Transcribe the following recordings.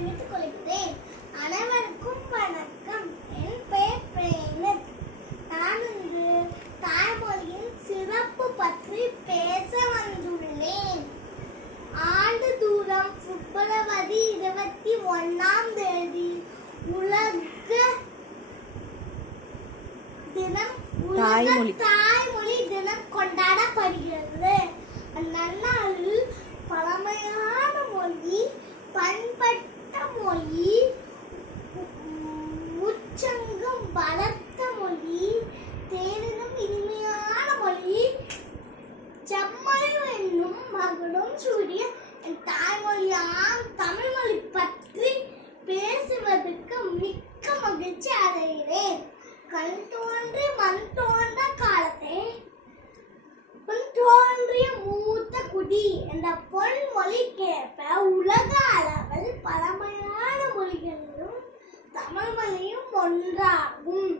தெரிவித்துக் கொள்கிறேன் அனைவருக்கும் வணக்கம். என் பெயர் பிரேமத். நான் இன்று தாய்மொழியின் சிறப்பு பற்றி பேச வந்துள்ளேன். ஆண்டு தூரம் பிப்ரவரி இருபத்தி ஒன்னாம் தேதி உலக தினம் தாய்மொழி. பலத்த வளர்த்த மொழி தேனினும் இனிமையான மொழி. செம்மொழி என்னும் மகளும் சூரிய என் தாய்மொழியாம் தமிழ் மொழி பற்றி பேசுவதற்கு மிக்க மகிழ்ச்சி அடைகிறேன். கண் தோன்றி மண் தோன்ற காலத்தை உன் தோன்றிய மூத்த குடி என்ற பொன் ஒன்றாகும்.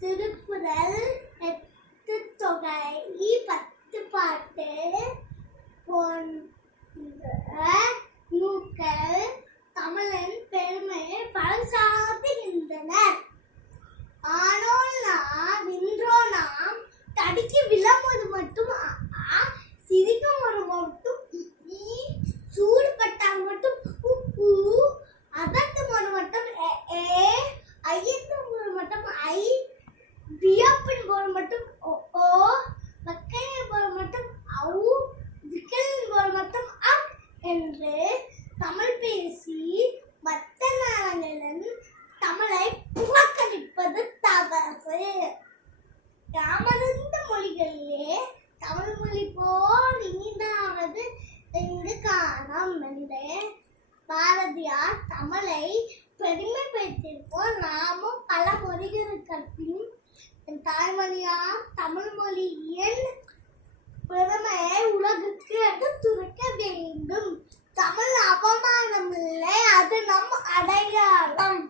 திருக்குறள் எட்டு தொகை. பத்து பாட்டு. போன்ற நூக்கள் வியப்பின் போது மட்டும் ஓ ஓ வக்கையின் போது மட்டும் அவு விக்கலின் போது மட்டும் அப் என்று தமிழ் பேசி மற்ற நேரங்களில் தமிழை புறக்கணிப்பது தவறு. யாமறிந்த மொழிகளிலே தமிழ் மொழி போல் இனிதாவது எங்கு காணம் என்று பாரதியார் தமிழை பெருமைப்படுத்தியிருப்போம் நாமும் பல மொழிகளுக்கு பின் என் தாய்மொழியான தமிழ் மொழியின் பெருமையை உலகுக்கு எடுத்துரைக்க வேண்டும். தமிழ் அவமானம் இல்லை அது நம் அடையாளம்.